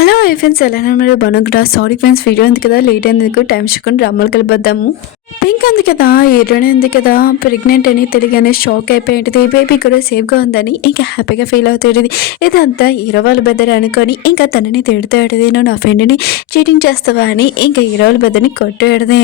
Hello hi friends, ఎలా ఉన్నారు? బాగున్నారా? సారీ ఫ్రెండ్స్, వీడియో ఉంది కదా, లేట్ అయినందుకు. టైం చూసుకొని డ్రామాలు కలిపొద్దాము. పింక్ ఉంది కదా, హీరోయిన్ ఉంది కదా, ప్రెగ్నెంట్ అని తెలియగానే షాక్ అయిపోయింది. బేబీ కూడా సేఫ్గా ఉందని ఇంకా హ్యాపీగా ఫీల్ అవుతుంది. ఇదంతా హీరో వాళ్ళ బెదర్ అనుకొని ఇంకా తనని తిడుతాడు. నువ్వు నా ఫ్రెండ్ని చీటింగ్ చేస్తావా అని ఇంకా హీరో వాళ్ళ బెదర్ని కొట్టాడుదే.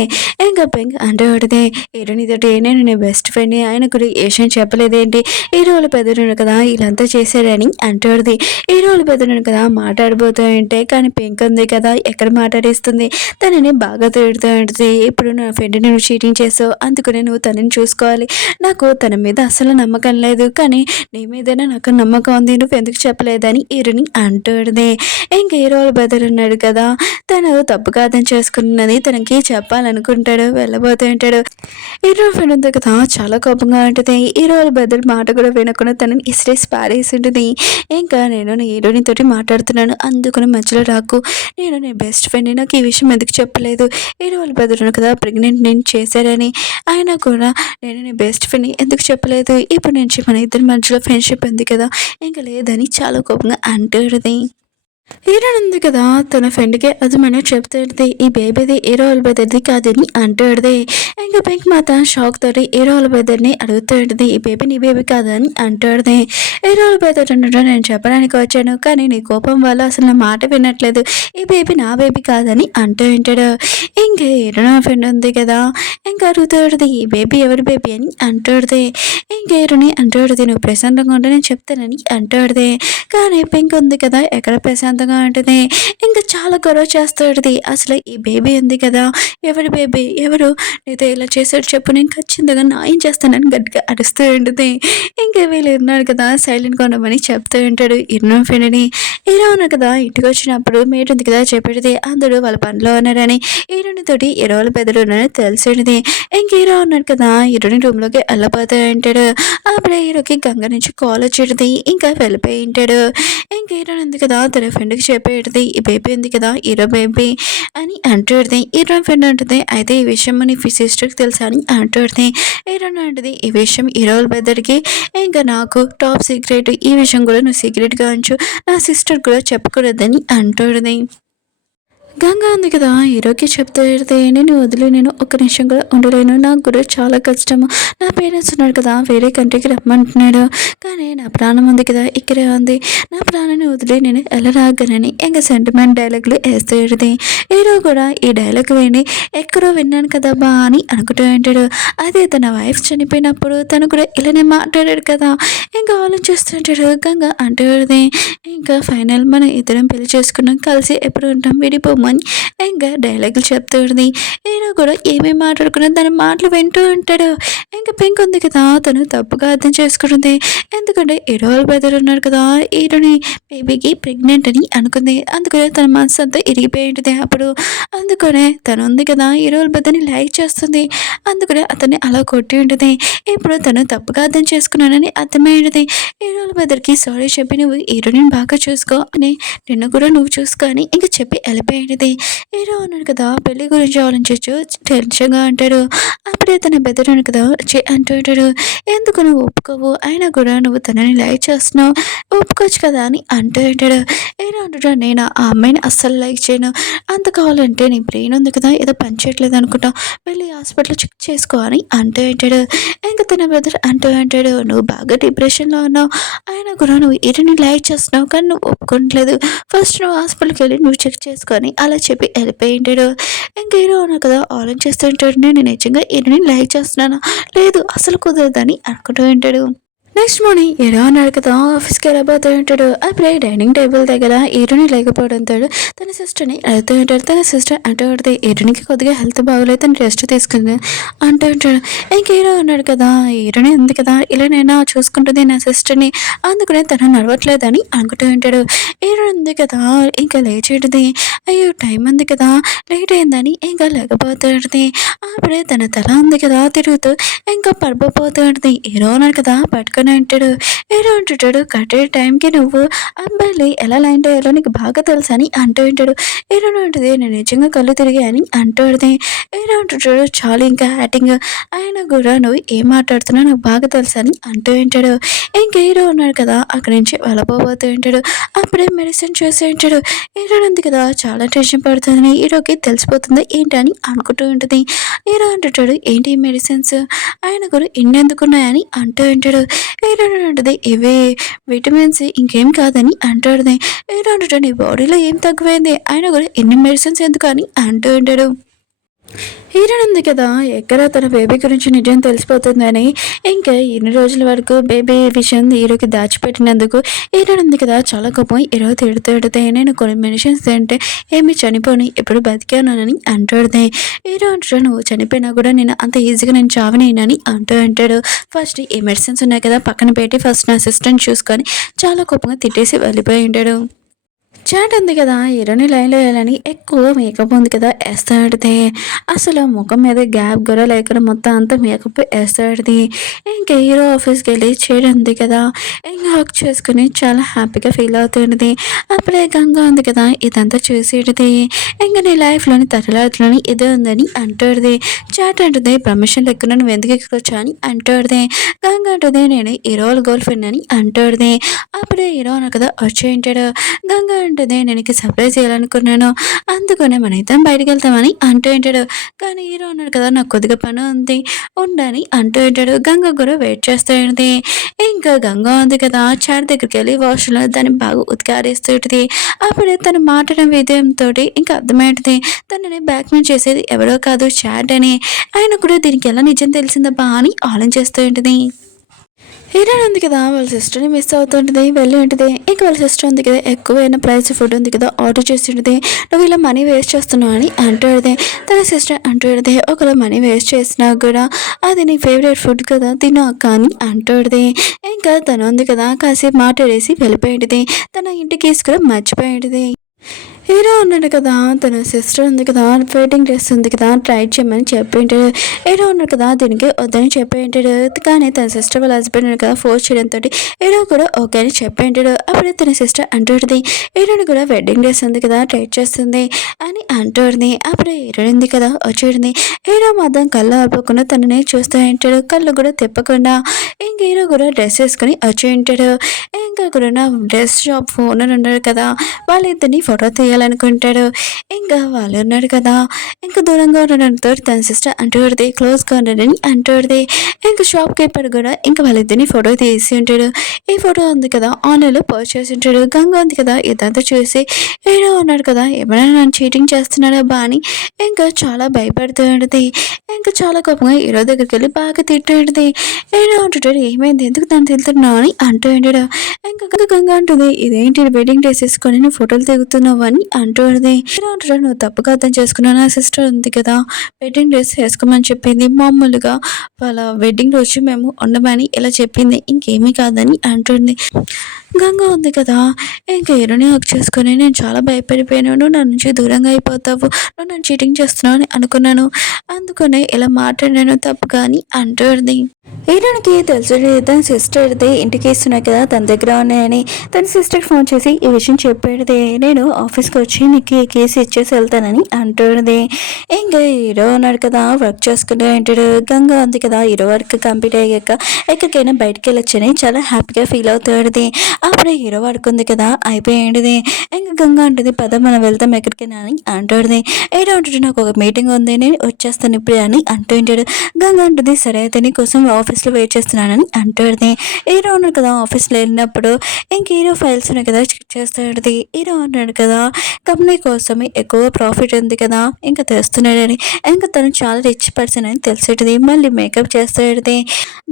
ఇంకా పింక్ అంటాడుదే, హీరోయిన్ తోటి నేను నీ బెస్ట్ ఫ్రెండ్ని, ఆయన కూడా ఏ విషయం చెప్పలేదేంటి, హీరో వాళ్ళ బెదరును కదా ఇలాంతా చేశారని అంటాడుది. హీరో వాళ్ళ బెదరును కదా మాట్లాడబోతూ ఉంటే కానీ పింక్ ఉంది కదా ఎక్కడ మాట్లాడేస్తుంది, తనని బాగా తిడుతూ ఉంటుంది. ఇప్పుడు నా ఫ్రెండ్ని నువ్వు చీటింగ్ చేసావు, అందుకనే నువ్వు తనని చూసుకోవాలి. నాకు తన మీద అసలు నమ్మకం లేదు, కానీ నీ మీదనే నాకు నమ్మకం ఉంది, నువ్వు ఎందుకు చెప్పలేదని హీరోని అంటాడుది. ఇంక హీరో వాళ్ళ బ్రదర్ ఉన్నాడు కదా, తను తప్పుగా అర్థం చేసుకున్నది తనకి చెప్పాలనుకుంటాడు, వెళ్ళబోతూ ఉంటాడు. హీరో ఫ్రెండ్ ఉంది కదా చాలా కోపంగా ఉంటుంది. హీరో వాళ్ళ బ్రదర్ మాట కూడా వినకుండా తనని ఇసిరేసి పారేసి ఉంటుంది. ఇంకా నేను నీ హీరోని తోటి మాట్లాడుతున్నాను, అందుకని మధ్యలో రాకు, నేను నీ బెస్ట్ ఫ్రెండ్ని, నాకు ఈ విషయం ఎందుకు చెప్పలేదు, హీరో వాళ్ళ బ్రదర్ కదా ప్రెగ్నెంట్ నేను చేశారని, ఆయన కూడా నేను నీ బెస్ట్ ఫ్రెండ్ని ఎందుకు చెప్పలేదు, ఇప్పుడు నుంచి మన ఇద్దరి మధ్యలో ఫ్రెండ్షిప్ ఉంది కదా, ఇంకా లేదని చాలా కోపంగా అంటాడుది. హీరోయిన్ ఉంది కదా, తన ఫ్రెండ్కి అదమని చెప్తాడుది, ఈ బేబీది హీరో వాళ్ళ బ్రదర్ది కాదని అంటాడుది. ఇంకా పింక్ మాత్రం షాక్ తోటి హీరో వాళ్ళ బ్రదర్ని అడుగుతాడుది, ఈ బేబీ నీ బేబీ కాదని అంటాడుది. హీరో వాళ్ళ బ్రదర్ అంటాడు, నేను చెప్పడానికి వచ్చాను, కానీ నీ కోపం వల్ల అసలు నా మాట వినట్లేదు, ఈ బేబీ నా బేబీ కాదని అంటూ ఉంటాడు. ఇంకా హీరో ఫ్రెండ్ ఉంది కదా, ఇంకా అడుగుతాడుది, ఈ బేబీ ఎవరి బేబీ అని అంటాడుది. ఇంకా హీరోని అంటాడుది, నువ్వు ప్రశాంతంగా ఉంటే నేను చెప్తానని అంటాడుది. కానీ పింక్ ఉంది కదా ఎక్కడ ప్రశాంతంగా ఉంటుంది, ఇంకా చాలా గొడవ చేస్తాడుది. అసలు ఈ బేబీ ఉంది కదా, ఎవరి బేబీ, ఎవరు నీతో ఇలా చేసాడు చెప్పు, నేను ఖచ్చితంగా న్యాయం చేస్తానని గట్టిగా అరుస్తూ ఉంటుంది. ఇంకా వీళ్ళు ఉన్నాడు కదా సైలెంట్గా ఉండమని చెప్తూ ఉంటాడు ఇన్నో ఫ్రెండ్ని. హీరో ఉన్నాడు కదా, ఇంటికి వచ్చినప్పుడు మేట్ ఉంది కదా చెప్పేది, అందరూ వాళ్ళ పనిలో ఉన్నారని, హీరోని తోటి హీరో వాళ్ళ పెద్దలు ఉన్నారని తెలిసేది. ఇంక హీరో ఉన్నాడు కదా, హీరోని రూమ్లోకి వెళ్ళిపోతూ ఉంటాడు. అప్పుడే హీరోకి గంగ నుంచి కాల్ వచ్చేది, ఇంకా వెళ్ళిపోయి ఉంటాడు. ఇంక హీరోయిన్ ఉంది కదా తన ఫ్రెండ్కి చెప్పేది, ఈ బేబీ ఉంది కదా హీరో బేబీ అని అంటాడుది. హీరోయిన్ ఫ్రెండ్ అంటుంది, అయితే ఈ విషయం నీ సిస్టర్కి తెలుసా అని అంటాడుది. హీరోయిన్ అంటుంది, ఈ విషయం హీరో బెదర్కి, ఇంకా నాకు టాప్ సీక్రెట్, ఈ విషయం కూడా నువ్వు సీక్రెట్గా ఉంచు, నా సిస్టర్ కూడా చెప్పకూడదని అంటాడుది. గంగా ఉంది కదా, హీరోకి చెప్తే నేను వదిలి నేను ఒక్క నిమిషం కూడా ఉండలేను, నాకు కూడా చాలా కష్టము, నా పేరెంట్స్ ఉన్నాడు కదా వేరే కంట్రీకి రమ్మంటున్నాడు, కానీ నా ప్రాణం ఉంది కదా ఇక్కడే ఉంది, నా ప్రాణాన్ని వదిలి నేను ఎలా రాగనని ఇంకా సెంటిమెంట్ డైలాగులు వేస్తాడు. హీరో కూడా ఈ డైలాగ్ విని ఎక్కడో విన్నాను కదా బా అని అనుకుంటూ ఉంటాడు. అదే తన వైఫ్ చనిపోయినప్పుడు తను కూడా ఇలానే మాట్లాడాడు కదా, ఇంకా ఆలోచిస్తుంటాడు. గంగా అంటాడు, ఇంకా ఫైనల్ మన ఇద్దరం పెళ్లి చేసుకున్నాం, కలిసి ఎప్పుడు ఉంటాం, విడిపోమని ఇంకా డైలాగులు చెప్తుంది. హీరో కూడా ఏమేమి మాట్లాడుకున్నా తన మాటలు వింటూ ఉంటాడు. ఇంకా పింక్ ఉంది కదా, తను తప్పుగా అర్థం చేసుకుంటుంది, ఎందుకంటే హీరో వాళ్ళ బ్రదర్ ఉన్నారు కదా, హీరోని బేబీకి ప్రెగ్నెంట్ అని అనుకుంది, అందుకనే తన మనసు అంతా ఇరిగిపోయి ఉంటుంది. అప్పుడు అందుకనే తను ఉంది కదా హీరో వాళ్ళ బ్రదర్ని లైక్ చేస్తుంది, అందుకనే అతన్ని అలా కొట్టి ఉంటుంది. ఇప్పుడు తను తప్పుగా అర్థం చేసుకున్నానని అర్థమైనది. హీరో వాళ్ళ బ్రదర్కి సారీ చెప్పి, నువ్వు హీరోని బాగా చూసుకో అని, నిన్ను కూడా నువ్వు చూసుకో అని ఇంకా చెప్పి వెళ్ళిపోయినది. హీరో ఉన్నాడు కదా, పెళ్లి గురించి ఆలోచించు టెన్షన్గా అంటాడు. అప్పుడే తన బెదరును కదా అంటాడు, ఎందుకు నువ్వు ఒప్పుకోవు, అయినా కూడా నువ్వు తనని లైక్ చేస్తున్నావు, ఒప్పుకోవచ్చు కదా అని అంటూ ఉంటాడు. హీరో అంటాడు, నేను ఆ అమ్మాయిని అస్సలు లైక్ చేయను, అంత కావాలంటే నీ బ్రెయిన్ ఉంది కదా ఏదో పని చేయట్లేదు అనుకుంటా, వెళ్ళి హాస్పిటల్లో చెక్ చేసుకో అని అంటూ ఉంటాడు. ఇంకా తన బ్రదర్ అంటూ ఉంటాడు, నువ్వు బాగా డిప్రెషన్లో ఉన్నావు, అయినా కూడా నువ్వు హీరోని లైక్ చేస్తున్నావు, కానీ నువ్వు ఒప్పుకోవట్లేదు, ఫస్ట్ నువ్వు హాస్పిటల్కి వెళ్ళి నువ్వు చెక్ చేసుకొని అలా చెప్పి వెళ్ళిపోయి ఉంటాడు. ఇంకా హీరో ఉన్నా కదా ఆలోచిస్తుంటాడు, నేను నిజంగా హీరోని లైక్ చేస్తున్నాను, లేదు అసలు కుదరదని అనుకుంటూ ఉంటాడు. నెక్స్ట్ మార్నింగ్ హీరో అన్నాడు కదా ఆఫీస్కి వెళ్ళబోతూ ఉంటాడు. అప్పుడే డైనింగ్ టేబుల్ దగ్గర హీరోని లేకపోవడంతో తన సిస్టర్ని అడుగుతూ ఉంటాడు. తన సిస్టర్ అంటూ ఉంటుంది, హీరోనికి కొద్దిగా హెల్త్ బాగోలేదు, తను రెస్ట్ తీసుకుంది అంటూ ఉంటాడు. ఇంక హీరో అన్నాడు కదా, హీరోని ఉంది కదా ఇలానైనా చూసుకుంటుంది నా సిస్టర్ని, అందుకనే తను నడవట్లేదని అనుకుంటూ ఉంటాడు. హీరో ఉంది కదా ఇంకా లేచేటిది, అయ్యో టైం ఉంది కదా లేట్ అయిందని ఇంకా లేకపోతుంది. అప్పుడే తన తల ఉంది కదా తిరుగుతూ ఇంకా పడిపోతూ ఉంటుంది. హీరో అన్నాడు కదా పట్టుకొని అనుకుని అంటాడు. హీరో అంటుంటాడు, కట్టే టైంకి నువ్వు అబ్బాయిలు ఎలా లైన్ అయ్యాలో నీకు బాగా తెలుసు అని అంటూ ఉంటాడు. హీరోయిన్ అంటది, నేను నిజంగా కళ్ళు తిరిగాయి అని అంటాడుది. హీరో అంటుంటాడు, చాలు ఇంకా యాక్టింగ్, ఆయన కూడా నువ్వు ఏం మాట్లాడుతున్నావు నాకు బాగా తెలుసు అని అంటూ ఉంటాడు. ఇంకా హీరో ఉన్నాడు కదా అక్కడి నుంచి వెళ్ళిపోబోతూ ఉంటాడు. అప్పుడే మెడిసిన్ చూసి ఉంటాడు. హీరోయిన్ ఉంది కదా చాలా టెన్షన్ పడుతుందని హీరోకి తెలిసిపోతుంది ఏంటని అనుకుంటూ ఉంటుంది. హీరో అంటుంటాడు, ఏంటి ఈ మెడిసిన్స్, ఆయన కూడా ఎన్నెందుకున్నాయని అంటూ ఉంటాడు. హీరోయిన్ అంటది, ఇవి విటమిన్స్ ఇంకేం కాదని అంటాడుది. హీరో అంటుంటాడు, నీ బాడీలో ఏం తక్కువైంది, ఆయన కూడా ఎన్ని మెడిసిన్స్ ఎందుకు అని అంటూ ఉంటాడు. హీరోయిన్ ఉంది కదా ఎక్కడ తన బేబీ గురించి నిజం తెలిసిపోతుందని ఇంకా ఇన్ని రోజుల వరకు బేబీ విషయం హీరోకి దాచిపెట్టినందుకు హీరోయిన్ ఉంది కదా చాలా కోపం హీరో తిడుతుంటే నేను కొన్ని మెడిసిన్స్ తింటే ఏమి చనిపోని ఎప్పుడు బతికానని అంటాడుదే. హీరో అంటాడు, నువ్వు చనిపోయినా కూడా నేను అంత ఈజీగా నేను చావనేనని అంటూ అంటాడు. ఫస్ట్ ఈ మెడిసిన్స్ ఉన్నాయి కదా పక్కన పెట్టి ఫస్ట్ నా అసిస్టెంట్ చూసుకొని చాలా కోపంగా తిట్టేసి వెళ్ళిపోయి ఉంటాడు. చాట్ ఉంది కదా హీరోని లైన్లో వేయాలని ఎక్కువ మేకప్ ఉంది కదా వేస్తాడితే అసలు ముఖం మీద గ్యాప్ కూడా లేకుండా మొత్తం అంతా మేకప్ వేస్తాడిది. ఇంకా హీరో ఆఫీస్కి వెళ్ళి చైర్ ఉంది కదా ఇంకా హక్ చేసుకుని చాలా హ్యాపీగా ఫీల్ అవుతుండేది. అప్పుడే గంగా ఉంది కదా ఇదంతా చూసేటిది. ఇంకా నీ లైఫ్లోని తరలాట్లోని ఇదే ఉందని అంటాడుది. చాట్ అంటుంది, పర్మిషన్ లేకుండా నువ్వు ఎందుకు ఎక్కొచ్చా అని అంటాడుది. గంగా అంటుంది, నేను హీరో గర్ల్ ఫ్రెండ్ అని అంటాడుది. అప్పుడే హీరో అన్న కదా వచ్చి ఉంటాడు. గంగా అంటది, నేను నీకు సర్ప్రైజ్ చేయాలనుకున్నాను అందుకనే మన ఇద్దరం బయటకు వెళ్తామని అంటూ ఉంటాడు. కానీ హీరో అన్నాడు కదా నాకు కొద్దిగా పని ఉంది ఉండని అంటూ ఉంటాడు. గంగ కూడా వెయిట్ చేస్తూ ఉంటుంది. ఇంకా గంగ ఉంది కదా చాట్ దగ్గరికి వెళ్ళి వాష్లో దాన్ని బాగా ఉతికారేస్తూ ఉంటుంది. అప్పుడే తను మాట్లాడిన విధంతో ఇంకా అర్థమైంటుంది తనని బ్యాక్మెయిల్ చేసేది ఎవరో కాదు చాట్ అని. ఆయన కూడా దీనికి ఎలా నిజం తెలిసిందబ్బా అని ఆలోచిస్తూ ఉంటుంది. హీరోయిన్ ఉంది కదా వాళ్ళ సిస్టర్ని మిస్ అవుతుంటుంది వెళ్ళి ఉంటుంది. ఇంకా వాళ్ళ సిస్టర్ ఉంది కదా ఎక్కువైన ప్రైస్ ఫుడ్ ఉంది కదా ఆర్డర్ చేసి ఉంటుంది. నువ్వు ఇలా మనీ వేస్ట్ చేస్తున్నావు అని అంటాడుదే. తన సిస్టర్ అంటాడుదే, ఒకవేళ మనీ వేస్ట్ చేసినా కూడా అది నీ ఫేవరెట్ ఫుడ్ కదా తిను అక్క అని అంటాడుదే. ఇంకా తను ఉంది కదా కాసేపు మాట్లాడేసి వెళ్ళిపోయింది. తన ఇంటికి కూడా మర్చిపోయింది. హీరో ఉన్నాడు కదా తన సిస్టర్ ఉంది కదా వెయిటింగ్ డ్రెస్ ఉంది కదా ట్రై చేయమని చెప్పింటాడు. హీరో ఉన్నాడు కదా దీనికి వద్దని చెప్పింటాడు. కానీ తన సిస్టర్ వాళ్ళ హస్బెండ్ కదా ఫోర్స్ చేయడంతో హీరో కూడా ఓకే అని చెప్పింటాడు. అప్పుడే తన సిస్టర్ అంటుంది, హీరోని కూడా వెడ్డింగ్ డ్రెస్ ఉంది కదా ట్రై చేస్తుంది అని అంటుంది. అప్పుడే హీరోయిన్ ఉంది కదా వచ్చేసింది. హీరో మాత్రం కళ్ళు ఆపకుండా తనని చూస్తూ ఉంటాడు, కళ్ళు కూడా తిప్పకుండా. ఇంక హీరో కూడా డ్రెస్ వేసుకొని వచ్చి ఉంటాడు. ఇంకా కూడా నా డ్రెస్ షాప్ ఓనర్ ఉన్నాడు కదా వాళ్ళిద్దరిని ఫోటో తీయాలనుకుంటాడు. ఇంకా వాళ్ళు ఉన్నాడు కదా ఇంకా దూరంగా ఉండడంతో తన సిస్టర్ అంటూడిది క్లోజ్గా ఉండడని అంటూడిది. ఇంకా షాప్ కీపర్ కూడా ఇంకా వాళ్ళిద్దరిని ఫోటో తీసి ఉంటాడు. ఈ ఫోటో ఉంది కదా ఆన్లైన్లో పోస్ట్ చేసి ఉంటాడు. గంగా ఉంది కదా ఇదంతా చూసి హీరో ఉన్నాడు కదా ఏమైనా నన్ను చీటింగ్ చేస్తున్నాడా బా అని ఇంకా చాలా భయపడుతూ ఉంటుంది. ఇంకా చాలా కోపంగా హీరో దగ్గరికి వెళ్ళి బాగా తిట్టు హీరో అంటుంటాడు, ఏమైంది ఎందుకు తను తింటున్నావు అని అంటూ ఉంటాడు. ఇంకా గంగా అంటుంది, ఇదేంటి వెడ్డింగ్ డ్రెస్ వేసుకొని నువ్వు ఫోటోలు దిగుతున్నావు అని అంటుంది. హీరో అంటాడు, నువ్వు తప్పుగా అర్థం చేసుకున్నావు, నా సిస్టర్ ఉంది కదా వెడ్డింగ్ డ్రెస్ వేసుకోమని చెప్పింది, మామూలుగా వాళ్ళ వెడ్డింగ్ రోజు మేము ఉండమని ఇలా చెప్పింది, ఇంకేమీ కాదని అంటుంది. గంగా ఉంది కదా ఇంకా హీరోని హక్ చేసుకొని నేను చాలా భయపడిపోయాను, నా నుంచి దూరంగా అయిపోతావు, నువ్వు నన్ను చీటింగ్ చేస్తున్నావు అని అనుకున్నాను, అందుకనే ఇలా మాట్లాడాను తప్పు కానీ అంటుంది. హీరోనికి తెలుసు తన సిస్టర్ అయితే ఇంటికి ఇస్తున్నాయి కదా తన దగ్గర ఉన్నాయని తన సిస్టర్కి ఫోన్ చేసి ఈ విషయం చెప్పేది, నేను ఆఫీస్కి వచ్చి నీకు ఈ కేసు ఇచ్చేసి వెళ్తానని అంటుంది. ఇంకా హీరో ఉన్నాడు కదా వర్క్ చేసుకుని అంటాడు. గంగా ఉంది కదా హీరో వర్క్ కంప్లీట్ అయ్యాక ఎక్కడికైనా బయటకు వెళ్ళొచ్చని చాలా హ్యాపీగా ఫీల్ అవుతాడుది. అప్పుడు హీరో వర్క్ ఉంది కదా అయిపోయింది. ఇంకా గంగా అంటుంది పద మనం వెళ్తాం ఎక్కడికైనా అని అంటాడుది. హీరో అంటుంటే నాకు ఒక మీటింగ్ ఉంది నేను వచ్చేస్తాను ఇప్పుడే అని అంటూ ఉంటాడు. గంగా అంటుంది సరే అయితే నీ కోసం ఆఫీస్లో వెయిట్ చేస్తున్నానని అంటాడుది. హీరో ఉన్నాడు కదా ఆఫీస్లో వెళ్ళినప్పుడు ఇంక హీరో ఫైల్స్ ఉన్నాయి కదా చెక్ చేస్తాడుది. హీరో అన్నాడు కదా కంపెనీ కోసమే ఎక్కువ ప్రాఫిట్ ఉంది కదా ఇంకా తెస్తున్నాడని, ఇంకా తను చాలా రిచ్ పర్సన్ అని తెలిసేటిది. మళ్ళీ మేకప్ చేస్తాడుది.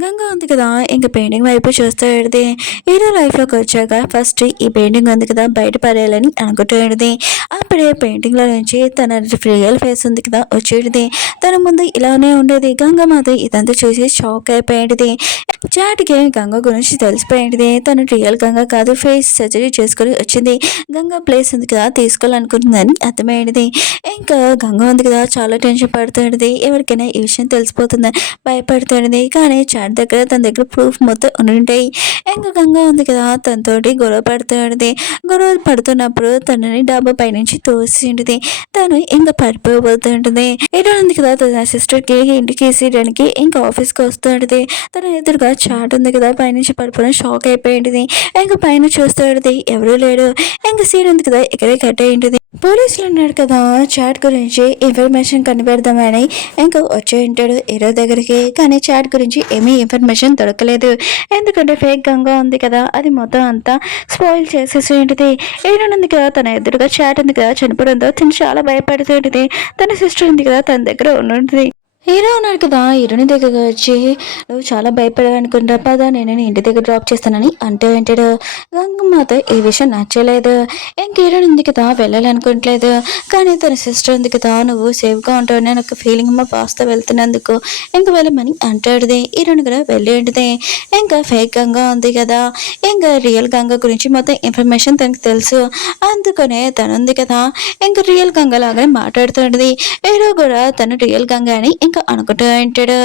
గంగా ఉంది కదా ఇంకా పెయింటింగ్ వైపు చూస్తాడుది. హీరో లైఫ్లో బయటకు వచ్చాక ఫస్ట్ ఈ పెయింటింగ్ ఉంది కదా బయట పడేయాలని అనుకుంటుంది. అప్పుడే పెయింటింగ్లో నుంచి తన రియల్ ఫేస్ ఉంది కదా వచ్చేటిది. తన ముందు ఇలానే ఉండేది. గంగమాత ఇదంతా చూసి షాక్ అయిపోయేది. చాటికి గంగ గురించి తెలిసిపోయింది. తను రియల్ గంగ కాదు, ఫేస్ సర్జరీ చేసుకొని వచ్చింది. గంగ ప్లేస్ ఉంది కదా తీసుకోవాలనుకుంటుందని అర్థమైనది. ఇంకా గంగ ఉంది కదా చాలా టెన్షన్ పడుతుంది. ఎవరికైనా ఈ విషయం తెలిసిపోతుందని భయపడుతుంది. కానీ చాట్ దగ్గర తన దగ్గర ప్రూఫ్ మొత్తం ఉండుంటాయి. ఇంకా గంగ ఉంది కదా తనతోటి గొడవ పడుతుంది. గొడవ పడుతున్నప్పుడు తనని డాబా పైనుంచి తోసింటుంది. తను ఇంకా పడిపోబోతుంటుంది. ఏదో ఉంది కదా తన సిస్టర్కి ఇంటికి వేసేయడానికి ఇంకా ఆఫీస్కి వస్తుంటుంది. తన ఎదురుగా చాట్ ఉంది కదా పైనుంచి పడిపోయిన షాక్ అయిపోయింది. ఇంకా పైన చూస్తుంది ఎవరూ లేడు. ఇంకా సీన్ ఉంది కదా ఇక్కడే కట్ అయింటుంది. పోలీసులు ఉన్నాడు కదా చాట్ గురించి ఇన్ఫర్మేషన్ కనిపెడదామని ఇంకా వచ్చి ఉంటాడు హీరో దగ్గరికి. కానీ చాట్ గురించి ఏమీ ఇన్ఫర్మేషన్ దొరకలేదు. ఎందుకంటే ఫేక్ గంగా ఉంది కదా అది మొత్తం అంతా స్పాయిల్ చేసేసి ఉంటుంది. హీరో ఉంది కదా తన ఎదురుగా చాట్ ఉంది కదా చనిపోవడంతో తను చాలా భయపడుతుంటుంది. తన సిస్టర్ ఉంది కదా తన దగ్గర ఉంటుంది. హీరో ఉన్నాడు కదా హీరోని దగ్గర వచ్చి నువ్వు చాలా భయపడావు అనుకుంటా పదా నేను ఇంటి దగ్గర డ్రాప్ చేస్తానని అంటే అంటాడు. గంగమ్మాత ఈ విషయం నచ్చలేదు. ఇంక హీరోని ఉంది కదా వెళ్ళాలనుకోవట్లేదు. కానీ తన సిస్టర్ ఉంది కదా నువ్వు సేఫ్గా ఉంటావు నేను ఒక ఫీలింగ్ మా బాస్తో వెళ్తున్నందుకు ఇంక వెళ్ళమని అంటాడుది. హీరోని కూడా వెళ్ళి ఉంటుంది. ఇంకా ఫేక్ గంగా ఉంది కదా ఇంకా రియల్ గంగ గురించి మొత్తం ఇన్ఫర్మేషన్ తనకు తెలుసు. అందుకనే తను ఉంది కదా ఇంకా రియల్ గంగ లాగానే మాట్లాడుతుంది. హీరో కూడా తను రియల్ గంగ అని ఇంకా అనుకుంటూ అంటాడు.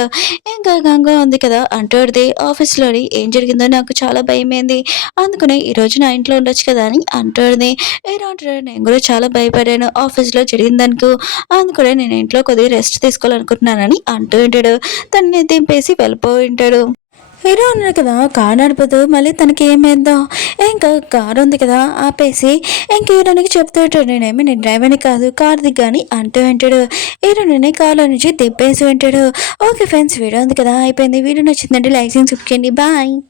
ఇంకా గంగ ఉంది కదా అంటాడుది ఆఫీస్లోని ఏం జరిగిందో నాకు చాలా భయమైంది. అందుకనే ఈరోజు నా ఇంట్లో ఉండొచ్చు కదా అని అంటాడుది. ఏమంటాడు నేను కూడా చాలా భయపడాను ఆఫీస్లో జరిగిందనుకో అందుకనే నేను ఇంట్లో కొద్దిగా రెస్ట్ తీసుకోవాలనుకుంటున్నానని అంటూ ఉంటాడు. తనని దింపేసి వెళ్ళిపోయి ఉంటాడు. హీరో ఉన్నాడు కదా కారు నడుపుతూ మళ్ళీ తనకి ఏమైందో ఇంకా కారు ఉంది కదా ఆపేసి ఇంక హీరోనికి చెప్తూ నేనేమి నేను డ్రైవర్ని కాదు కారు దిగ్గాని అంటూ ఉంటాడు. హీరోని కార్లో నుంచి దిప్పేసి ఉంటాడు. ఓకే ఫ్రెండ్స్ వీడియో ఉంది కదా అయిపోయింది. వీడియో నచ్చిందంటే లైక్ చేయండి. బాయ్.